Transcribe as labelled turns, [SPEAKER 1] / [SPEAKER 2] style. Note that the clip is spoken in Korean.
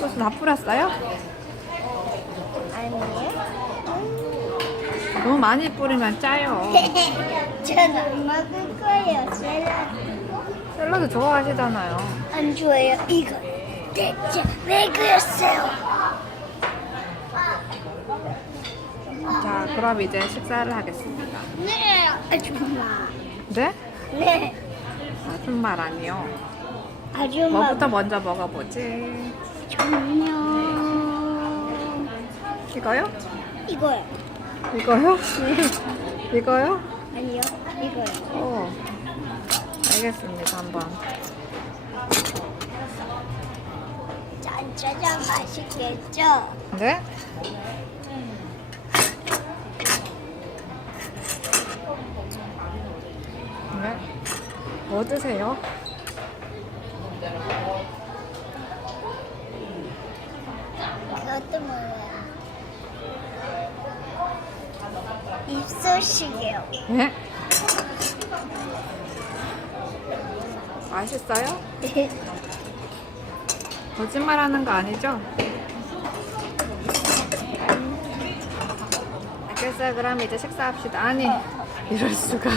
[SPEAKER 1] 소스 다 뿌렸어요?
[SPEAKER 2] 아니에요?
[SPEAKER 1] 너무 많이 뿌리면 짜요.
[SPEAKER 2] 저는 먹을 거예요. 샐러드.
[SPEAKER 1] 샐러드 좋아하시잖아요.
[SPEAKER 2] 안 좋아요. 이거 대체 왜 그랬어요?
[SPEAKER 1] 자, 그럼 이제 식사를 하겠습니다.
[SPEAKER 2] 네, 아줌마.
[SPEAKER 1] 네?
[SPEAKER 2] 네,
[SPEAKER 1] 아줌마라니요.
[SPEAKER 2] 아줌마.
[SPEAKER 1] 뭐부터 먼저 먹어보지?
[SPEAKER 2] 조명.
[SPEAKER 1] 이거요?
[SPEAKER 2] 이거요.
[SPEAKER 1] 이거요? 이거요?
[SPEAKER 2] 아니요, 이거요.
[SPEAKER 1] 어. 알겠습니다. 한번.
[SPEAKER 2] 짠짜잔 맛있겠죠?
[SPEAKER 1] 네? 네? 뭐 드세요?
[SPEAKER 2] 그것도 몰라요. 입소식이요.
[SPEAKER 1] 네? 맛있어요? 거짓말 하는 거 아니죠? 알겠어요. 그럼 이제 식사합시다. 아니, 이럴 수가.